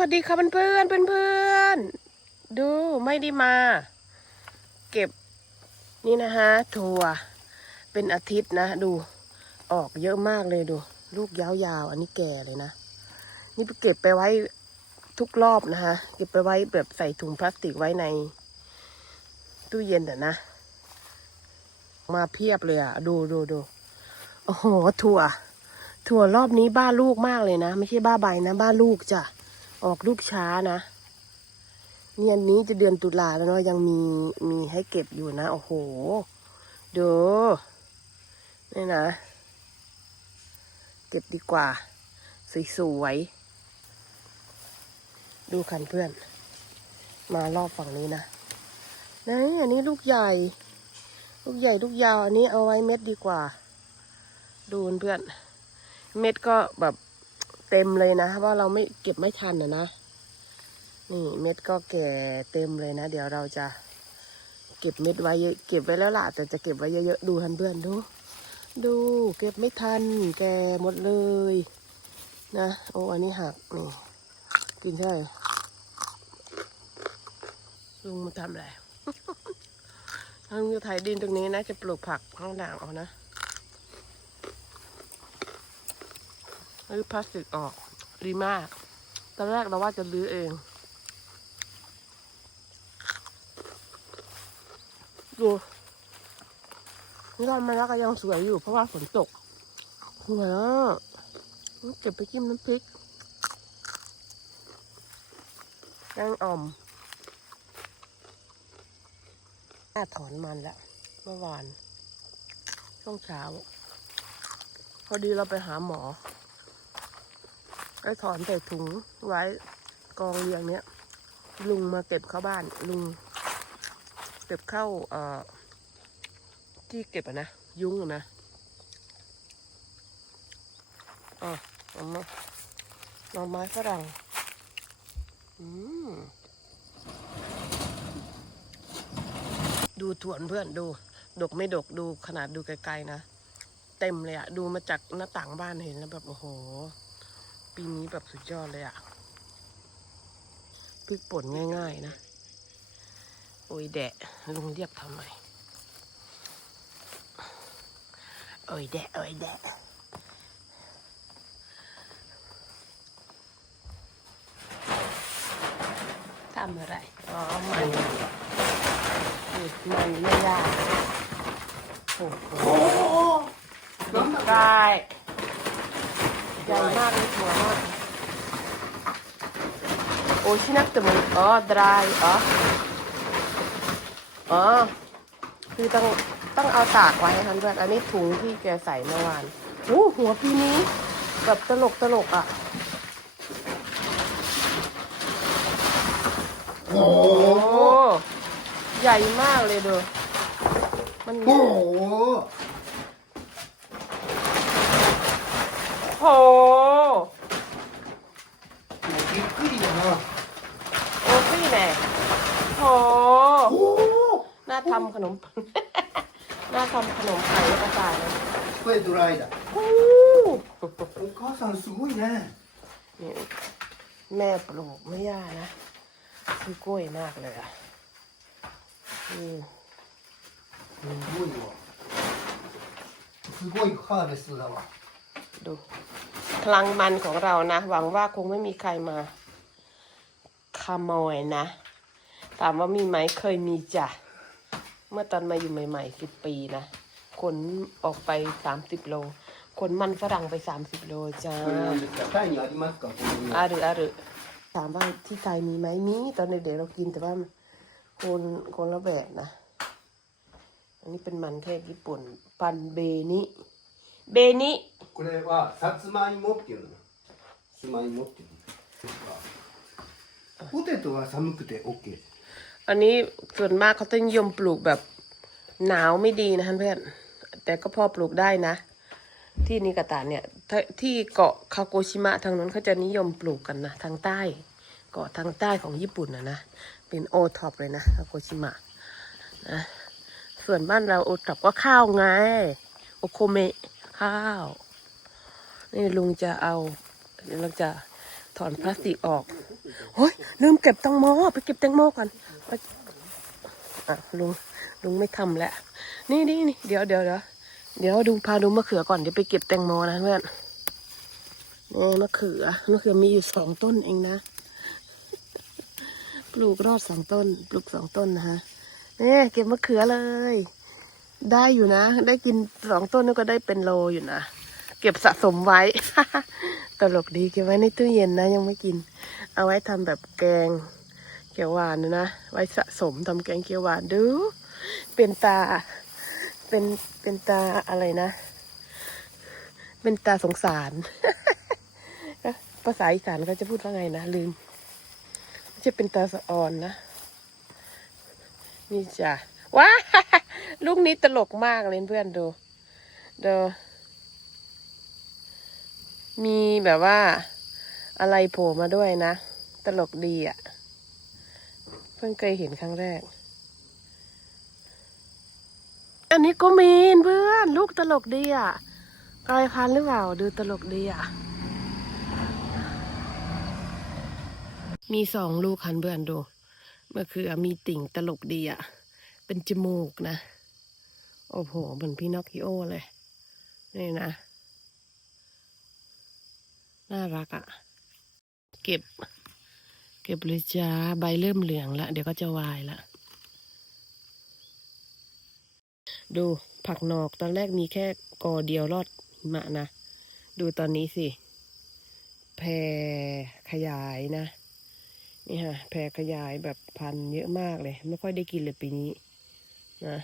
วัสดีค่ะเพื่อนเพื่อนๆเพื่อนดูไม่ได้มา เก็บนี่นะฮะถั่วเป็นอาทิตย์นะ ดูออกเยอะมากเลยดู ลูกยาวๆ อันนี้แก่เลยนะ นี่เก็บไปไว้ทุกรอบนะคะเก็บไปไว้แบบใส่ถุงพลาสติกไว้ใน ตู้เย็นอะนะ มาเพียบเลยอะ ดูดูดูโอ้โหถั่ว ถั่วรอบนี้บ้าลูกมากเลยนะ ไม่ใช่บ้าใบนะ บ้าลูกจ้ะ ออกลูกช้านะเนี่ยอันนี้จะเดือนตุลาแล้วเนาะยังมีมีให้เก็บอยู่นะโอ้โหดูนี่นะ เก็บดีกว่า สวยๆดูคันเพื่อน มารอบฝั่งนี้นะนี่อันนี้ลูกใหญ่ ลูกใหญ่ลูกยาว อันนี้เอาไว้เม็ดดีกว่า ดูเพื่อน เม็ดก็แบบ เต็มเลยนะว่าเราไม่เก็บไม่ทันนะนะ นี่เม็ดก็แก่เต็มเลยนะ เดี๋ยวเราจะเก็บเม็ดไว้เก็บไว้แล้วล่ะ แต่จะเก็บไว้เยอะๆดูทันเพื่อนดู ดูเก็บไม่ทัน แก่หมดเลย นะโอ้อันนี้หักนี่กินใช่ลุงมาทำอะไรลุงจะไถดินตรงนี้นะ จะปลูกผักข้างด่างเอานะ รื้อพลาสติกออกดีมาก ตอนแรกเราว่าจะรื้อเอง ดูนี่เรามาแล้วก็ยังสวยอยู่ เพราะว่าฝนตกสวยอะเก็บไปจิ้มน้ำพริกแกงอ่อมน่าถอนมันแล้วเมื่อวาน ช่วงเช้า พอดีเราไปหาหมอ ไอ้ถอนใส่ถุงไว้กองเรียงเนี้ย ลุงมาเก็บเข้าบ้าน ลุง เก็บเข้าเอ่อที่เก็บอะนะยุ้งอะนะอ๋อเอามาหน่อไม้ฝรั่ง อืมดูถวนเพื่อนดู ดกไม่ดกดูขนาดดูไกลๆนะ เต็มเลยอะดูมาจากหน้าต่างบ้านเห็นแล้วแบบ โอ้โห ปีนี้แบบสุดยอดเลยอะพริกป่นง่าย ๆ นะ โอ้ยแดะลุงเรียกทำไมโอ้ยแดะโอ้ยแดะทำอะไร อ๋อ มันนี่มันไม่ได้โอ้โหได้ ใหญ่มากเลยหัวมากโอชินักแต่มันอ๋อ dry อ๋ออ๋อคือต้องต้องเอาตากไว้ทันเพื่อนอันนี้ถุงที่แกใส่เมื่อวานโอ้หัวปีนี้แบบตลกตลกอะโอ้ใหญ่มากเลยดูมันโห โห びっくりだな โอ้พี่แน่โห おお น่าทำขนม น่าทำขนมไข่กระต่ายเลย これドライだ โอ้ お母さんすごいね นี่แม่ปลูกไม่ยากนะคือกล้วยมากเลยอ่ะอืม すごいわすごいハーベストだわ ดูพลังมันของเรานะ หวังว่าคงไม่มีใครมาขโมยนะ ถามว่ามีไหมเคยมีจ้ะ เมื่อตอนมาอยู่ใหม่ๆสิบปีนะขนออกไปสามสิบโลขนมันฝรั่งไปสามสิบโลจ้าอารืออารือถามว่าที่ไทยมีไหมมี ตอนเด็กๆเรากินแต่ว่าคนคนละแบบนะ อันนี้เป็นมันเทศญี่ปุ่น ปันเบนิ เบนิ これはさつまいもっていうのさつまいもっていうのポテトは寒くて OK อันนี้ส่วนมากเขาจะนิยมปลูกแบบหนาวไม่ดีนะเพื่อนแต่ก็พอปลูกได้นะ ที่นิกาตะเนี่ยถ้าที่เกาะคาโกชิมะทางนั้นเขาจะนิยมปลูกกันนะทางใต้ เกาะทางใต้ของญี่ปุ่นนะนะเป็นโอท็อปเลยนะคาโกชิมะนะส่วนบ้านเราโอท็อปก็ข้าวไง โอโคเมะ ข้าว นี่ลุงจะเอา เดี๋ยวเราจะถอนพลาสติกออกโอ้ยลืมเก็บแตังโมไปเก็บแตงโมก่อนอะลุงลุงไม่ทำแล้วนี่นี่นี่เดี๋ยวเดี๋ยวเดี๋ยวเดี๋ยวดูพาดูมะเขือก่อนเดี๋ยวไปเก็บแตงโมนะเพื่อนนี่มะเขือมะเขือมีอยู่สองต้นเองนะ ปลูกรอดสองต้น ปลูกสองต้นนะฮะนี่เก็บมะเขือเลย ได้อยู่นะ ได้กินสองต้นนี่ก็ได้เป็นโลอยู่นะ เก็บสะสมไว้ ตลกดีเก็บไว้ในตู้เย็นนะ ยังไม่กิน เอาไว้ทำแบบแกงเขียวหวานนะนะไว้สะสมทำแกงเขียวหวานดู เป็นตา เป็น เป็นตาอะไรนะ เป็นตาสงสาร ภาษาอีสานเขาจะพูดว่าไงนะ ลืมไม่ใช่เป็นตาสะออนนะ นี่จ้ะ ว้าลูกนี้ตลกมากเลยเพื่อนดูดูมีแบบว่าอะไรโผล่มาด้วยนะ ตลกดีอะ่ะ เพิ่งเคยเห็นครั้งแรก อันนี้ก็มีนเพื่อนลูกตลกดีอะ่ะกลายพันธุ์หรือเปล่าดูตลกดีอะ่ะ มีสองลูกคันเพื่อนดู เมื่อคือมีติ่งตลกดีอะ่ะ เป็นจมูกนะ โอ้โหเหมือนพี่นอคคิโอเลย นี่นะ น่ารักอะ่ะ เก็บ เก็บเลยจ้าใบเริ่มเหลืองล้วเดี๋ยวก็จะวายละดูผักหนอกตอนแรกมีแค่กอเดียวรอดหิมะนะ ดูตอนนี้สิแพรขยายนะ นี่ฮะแพรขยายแบบพันเยอะมากเลย ไม่ค่อยได้กินเลยปีนี้ นะ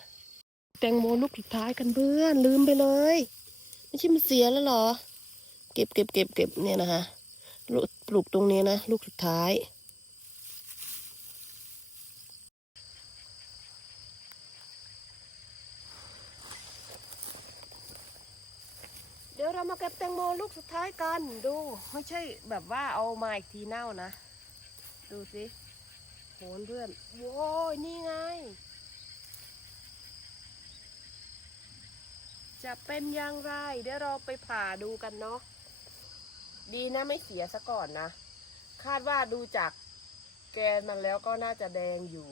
แตงโมลูกสุดท้ายกันเพื่อนลืมไปเลย ไม่ใช่มันเสียแล้วเหรอ เก็บเก็บเก็บเก็บเนี่ยนะคะลูกปลูกตรงนี้นะ ลูกสุดท้าย เดี๋ยวเรามาเก็บแตงโมลูกสุดท้ายกันดูไม่ใช่แบบว่าเอามาอีกทีเน่านะ ดูสิโหนเพื่อนโว้ยนี่ไง จะเป็นอย่างไร เดี๋ยวเราไปผ่าดูกันเนาะดีนะไม่เสียซะก่อนนะ คาดว่าดูจากแกนมันแล้วก็น่าจะแดงอยู่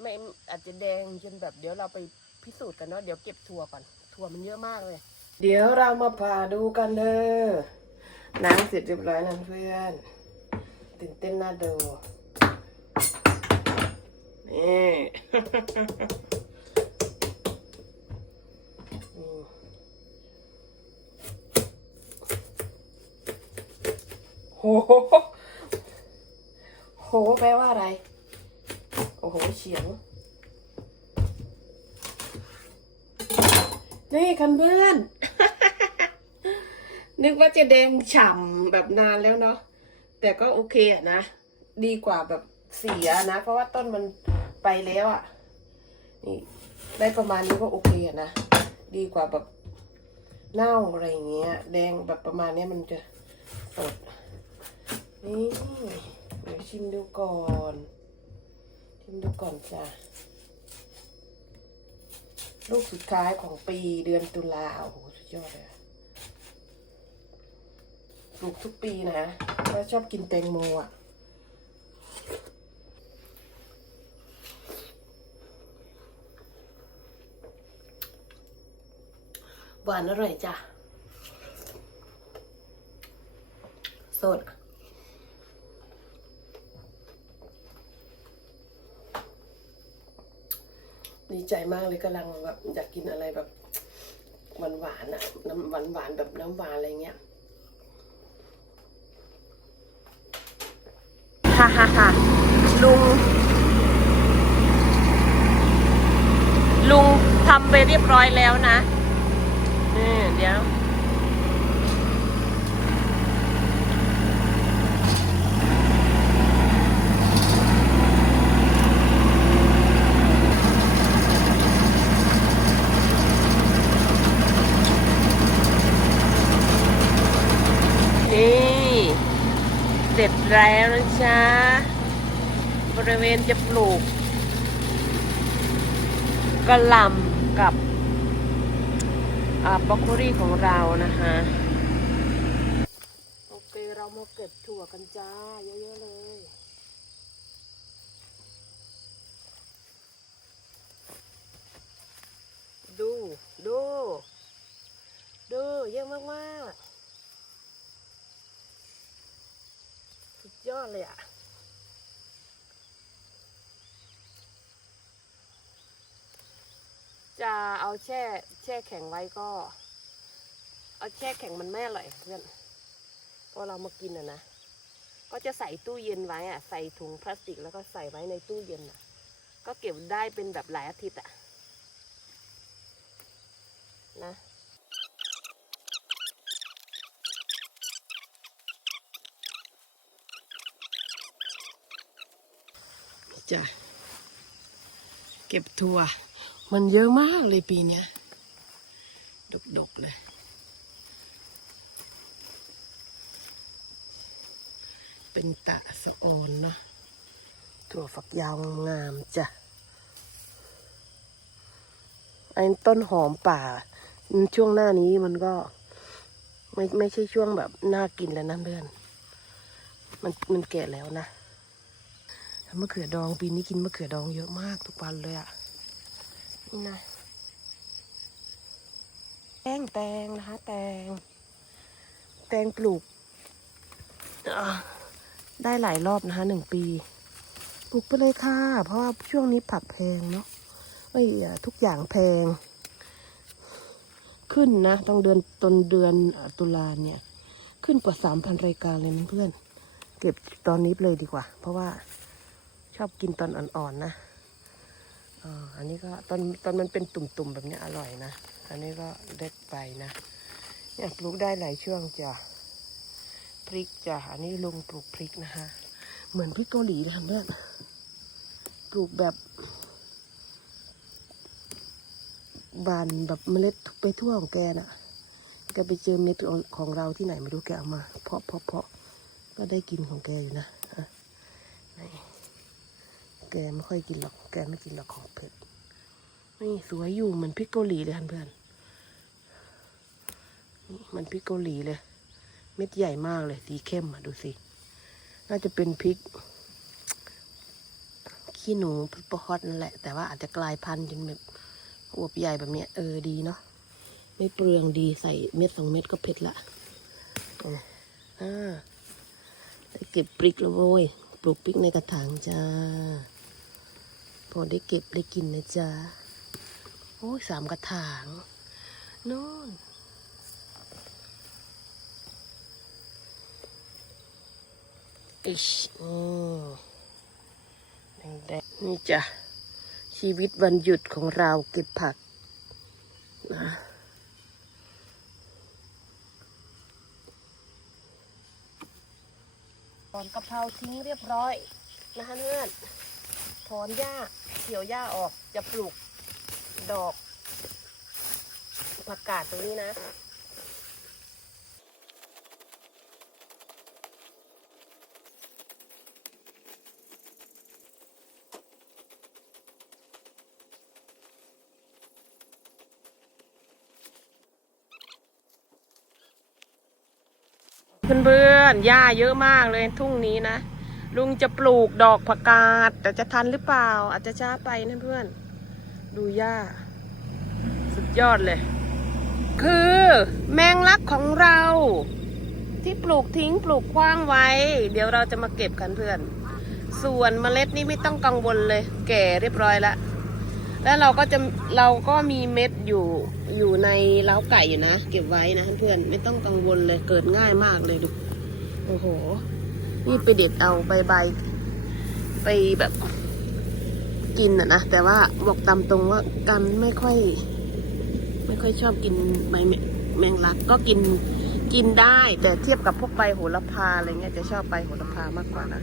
ไม่อาจจะแดงจนแบบเดี๋ยวเราไปพิสูจน์กันเนาะเดี๋ยวเก็บถั่วก่อนถั่วมันเยอะมากเลย เดี๋ยวเรามาผ่าดูกันเถอะล้างเสร็จเรียบร้อยแล้วเพื่อนตื่นเต้นน่าดูนี่ โห โห แปลว่าอะไร โอ้โหเฉียง นี่คันเพื่อน นึกว่าจะแดงฉ่ำแบบนานแล้วเนาะ แต่ก็โอเคอะนะ ดีกว่าแบบเสียนะ เพราะว่าต้นมันไปแล้วอะนี่ได้ประมาณนี้ก็โอเคอะนะ ดีกว่าแบบเน่าอะไรเงี้ย แดงแบบประมาณนี้มันจะสด นี่เดี๋ยวชิมดูก่อน ชิมดูก่อนจ้ะ ลูกสุดท้ายของปีเดือนตุลาโอ้โหสุดยอดเลยปลูกทุกปีนะเพราะชอบกินแตงโมอะหวานอร่อยจ้ะ สด ใจมากเลยกำลังแบบอยากกินอะไรแบบหวานหวานอะน้ำหวานหวานๆแบบน้ำหวานอะไรเงี้ยฮ่าฮ่าฮ่าลุง ลุงทำไปเรียบร้อยแล้วนะนี่เดี๋ยว นี่ เสร็จแล้วนะจ๊ะบริเวณจะปลูกกระหล่ำกับบล็อกโคลี่ของเรานะคะ โอเค เรามาเก็บถั่วกันจ้า เยอะๆเลย อด เลยอะจะเอาแช่แช่แข็งไว้ก็ เอาแช่แข็งมันไม่อร่อยเพื่อนพอเรามากินอะนะก็จะใส่ตู้เย็นไว้อะใส่ถุงพลาสติกแล้วก็ใส่ไว้ในตู้เย็นอะก็เก็บได้เป็นแบบหลายอาทิตย์อะนะ จ้ะ เก็บถั่ว มันเยอะมากเลยปีเนี้ยดกๆเลย เป็นตะสะออนเนาะถั่วฝักยาวงามจ้ะไอ้ต้นหอมป่า ช่วงหน้านี้มันก็ ไม่ไม่ใช่ช่วงแบบน่ากินแล้วนะเพื่อน มันมันแก่แล้วนะ มะเขือดองปีนี้กินมะเขือดองเยอะมากทุกวันเลยอะนี่นะแตงแตงนะคะ แตง แตงปลูกได้หลายรอบนะคะหนึ่งปีปลูกไปเลยค่ะ เพราะว่าช่วงนี้ผักแพงเนาะเอ้ทุกอย่างแพง ขึ้นนะ ต้องเดือนต้นเดือนตุลาเนี่ย ขึ้นกว่าสามพันรายการเลยเพื่อน เก็บตอนนี้เลยดีกว่า เพราะว่า ชอบกินตอนอ่อนๆนะอันนี้ก็ตอนตอนมันเป็นตุ่มๆแบบนี้อร่อยนะ อันนี้ก็เล็กไปนะเนี่ยปลูกได้หลายช่วงจ้ะพริกจ้ะอันนี้ลุงปลูกพริกนะคะเหมือนพริกเกาหลีเลยค่ะเพื่อนปลูกแบบ บานแบบเมล็ดไปทั่วของแกน่ะแกไปเจอเม็ดของเราที่ไหนไม่รู้แกเอามา เพาะเพาะเพาะก็ได้กินของแกอยู่นะ กไม่ค่อยกินหรอก แกไม่กินหรอกของเผ็ดนี่สวยอยู่เหมือนพริกเกาหลีเลยท่านเพื่อนนี่มันพริกเกาหลีเลย เม็ดใหญ่มากเลย สีเข้มอะดูสิ น่าจะเป็นพริก ขี้หนูพริกปะฮอตนั่นแหละ แต่ว่าอาจจะกลายพันธุ์จนแบบอวบใหญ่แบบเนี้ยเออดีเนาะ ไม่เปลืองดีใส่เม็ดสองเม็ดก็เผ็ดละอะอ่าเก็บพริกแล้วโว้ย ปลูกพริกในกระถางจ้า อได้เก็บได้กินนะจ๊ะ โอ้ยสามกระถางนู่นอิชอืมแดงๆนี่จ้ะ ชีวิตวันหยุดของเราเก็บผักนะตอนกะเพราทิ้งเรียบร้อยนะคะเพื่อน ถอนหญ้าเขี่ยวหญ้าออกจะปลูกดอกผักกาดตรงนี้นะเพื่อนๆหญ้าเยอะมากเลยทุ่งนี้นะ ลุงจะปลูกดอกผักกาด แต่จะทันหรือเปล่า อาจจะช้าไปนะเพื่อน ดูหญ้า สุดยอดเลย คือแมงลักของเรา ที่ปลูกทิ้งปลูกคว้างไว้ เดี๋ยวเราจะมาเก็บกันเพื่อน ส่วนเมล็ดนี่ไม่ต้องกังวลเลย แก่เรียบร้อยล้วแล้วเราก็จะเราก็มีเม็ดอยู่อยู่ในเล้าไก่อยู่นะ เก็บไว้นะเพื่อนไม่ต้องกังวลเลยเกิดง่ายมากเลยดูโอ้โห นี่ไปเด็ดเอาใบใบไปแบบกินอะนะ แต่ว่าบอกตามตรงว่ากันไม่ค่อย ไม่ค่อยชอบกินใบแมงลัก ก็กินกินได้ แต่เทียบกับพวกใบโหระพาอะไรเงี้ยจะชอบใบโหระพามากกว่านะ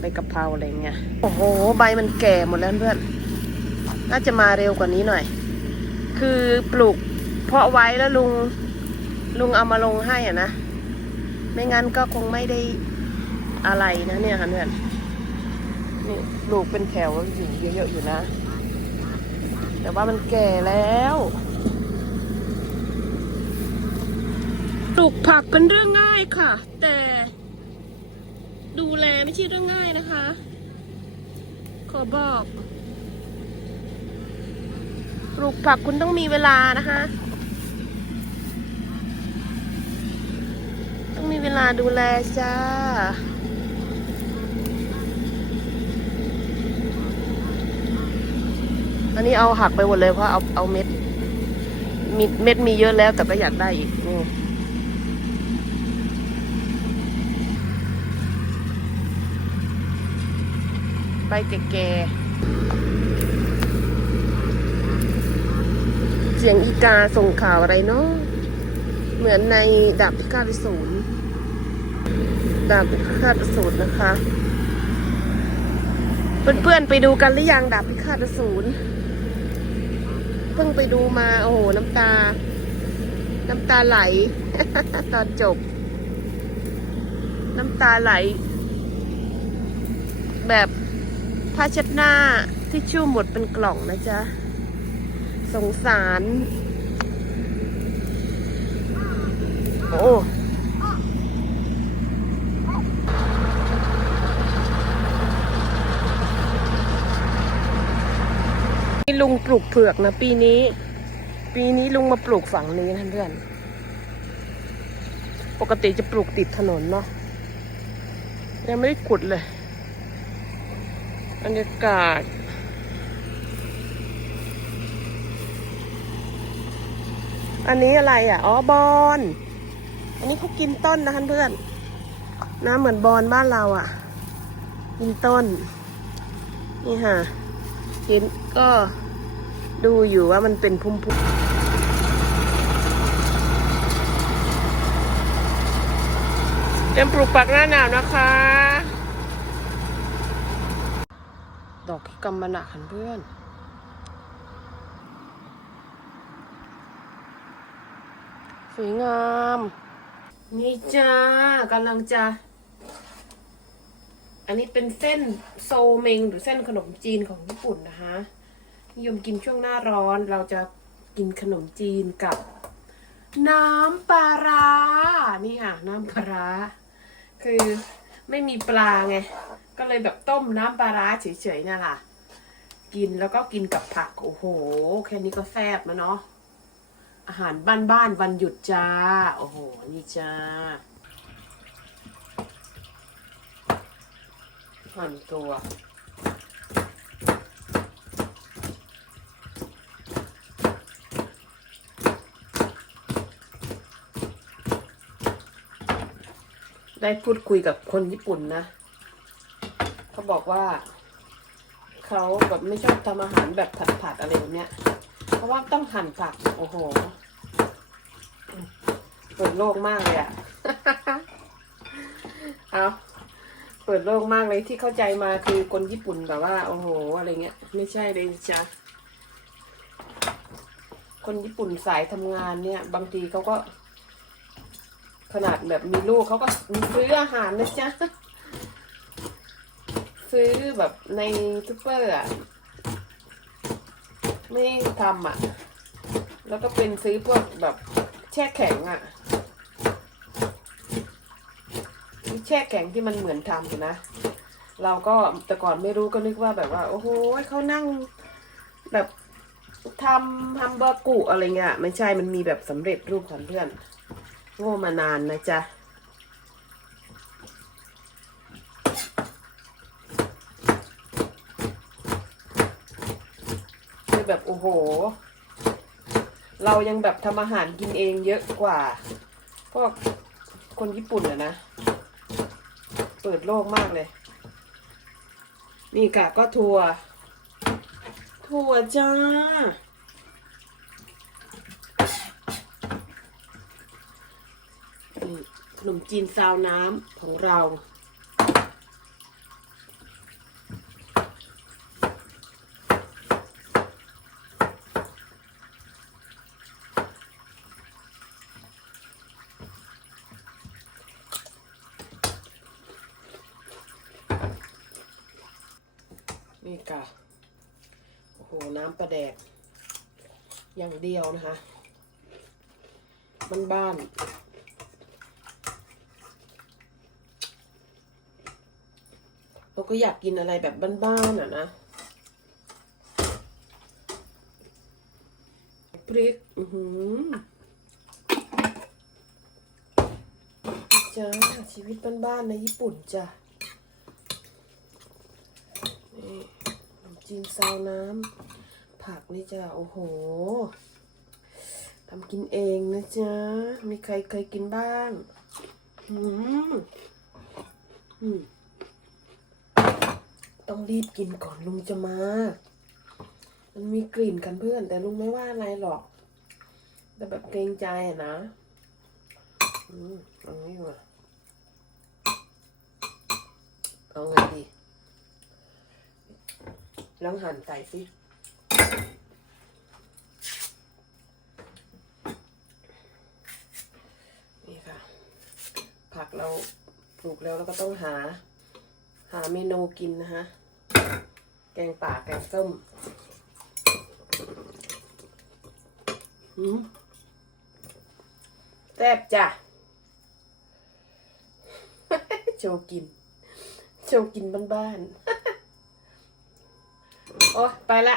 ใบกะเพราอะไรเงี้ยโอ้โห ใบมันแก่หมดแล้วเพื่อน น่าจะมาเร็วกว่านี้หน่อย คือปลูกเพาะไว้แล้วลุงลุงเอามาลงให้อะนะ ไม่งั้นก็คงไม่ได้ อะไรนะเนี่ยค่ะเพื่อนนี่ปลูกเป็นแถวอยู่เยอะๆอยู่นะ แต่ว่ามันแก่แล้ว ปลูกผักเป็นเรื่องง่ายค่ะ แต่ดูแลไม่ใช่เรื่องง่ายนะคะ ขอบอก ปลูกผักคุณต้องมีเวลานะคะ ต้องมีเวลาดูแลจ้า อันนี้เอาหักไปหมดเลยเพราะเอาเอาเม็ดมีเม็ดมีเยอะแล้วแต่ก็อยากได้อีกนี่ใบแก่ๆเสียงอีกาส่งข่าวอะไรเนาะเหมือนในดาบพิฆาตอสูรดาบพิฆาตอสูรนะคะ เพื่อนๆไปดูกันหรือยังดาบพิฆาตอสูรเพิ่งไปดูมา โอ้โห น้ำตา น้ำตาไหล ตอนจบ น้ำตาไหล แบบผ้าเช็ดหน้าที่ชู่หมดเป็นกล่องนะจ๊ะ สงสาร โอ้ ลุงปลูกเผือกนะปีนี้ ปีนี้ลุงมาปลูกฝั่งนี้นะเพื่อน ปกติจะปลูกติดถนนเนาะยังไม่ได้ขุดเลยบรรยากาศอันนี้อะไรอะ อ๋อบอนอันนี้เขากินต้นนะเพื่อน นะเหมือนบอนบ้านเราอะ กินต้น นี่ค่ะ เห็นก็ดูอยู่ว่ามันเป็นพุ่มพุ่มเตรียมปลูกปักหน้าหนาวนะคะ ดอกกำมะนะคันเพื่อนสวยงาม นี่จ้ากำลังจะ อันนี้เป็นเส้นโซเมงหรือเส้นขนมจีนของญี่ปุ่นนะคะนิยมกินช่วงหน้าร้อนเราจะกินขนมจีนกับ น้ำปลาร้านี่ค่ะ น้ำปลาร้าคือไม่มีปลาไง ก็เลยแบบต้มน้ำปลาร้าเฉยๆนี่แหละกินแล้วก็กินกับผัก โอ้โห แค่นี้ก็แซ่บแล้วเนาะอาหารบ้านๆวันหยุดจ้า โอ้โห นี่จ้า หั่นตัวได้พูดคุยกับคนญี่ปุ่นนะ เขาบอกว่า เขาแบบไม่ชอบทำอาหารแบบผัดๆอะไรแบบเนี้ย เพราะว่าต้องหั่นผัก โอ้โหเปิดโลกมากเลยอะ เอา เปิดโลกมากเลยที่เข้าใจมาคือคนญี่ปุ่นแบบว่า โอ้โห อะไรเงี้ย ไม่ใช่เลยจ้ะคนญี่ปุ่นสายทำงานเนี่ย บางทีเขาก็ ขนาดแบบมีลูกเขาก็มีซื้ออาหารนะจ๊ะ ซื้อแบบในซูเปอร์อะ ไม่ทำอะ แล้วก็เป็นซื้อพวกแบบแช่แข็งอะแช่แข็งที่มันเหมือนทำอยู่นะ เราก็แต่ก่อนไม่รู้ก็นึกว่าแบบว่า โอ้โหเขานั่งแบบทำทำเบอร์กุอะไรเงี้ยไม่ใช่มันมีแบบสำเร็จรูปของเพื่อนโง่มานานนะจ๊ะคือแบบโอ้โห เรายังแบบทำอาหารกินเองเยอะกว่าพวกคนญี่ปุ่นอะนะ เปิดโลกมากเลย นี่กะก็ทัวทัวจ้า ขนมจีนซาวน้ำของเรา นี่กะโอ้โห น้ำปลา แดก อย่างเดียวนะคะบ้านๆเราก็อยากกินอะไรแบบบ้านๆอะนะพริก อือหือจ้าชีวิตบ้านๆในญี่ปุ่นจ้ะนี่ขนมจีนซาวน้ำ ผักนี่จ้ะโอ้โหทำกินเองนะจ๊ะ มีใครเคยกินบ้าง อืมอืมต้องรีบกินก่อนลุงจะมา มันมีกลิ่นกันเพื่อน แต่ลุงไม่ว่าอะไรหรอก แต่แบบเกรงใจอะนะ อืมเอันนี้มาเอาไงดีลองหั่นใส่สิ นี่ค่ะ ผักเรา ปลูกแล้วเราก็ต้องหา หาเมนูกินนะคะ แกงป่าแกงส้มแซ่บจ้ะ โชว์กิน โชว์กินบ้านๆ โอ้ไปละ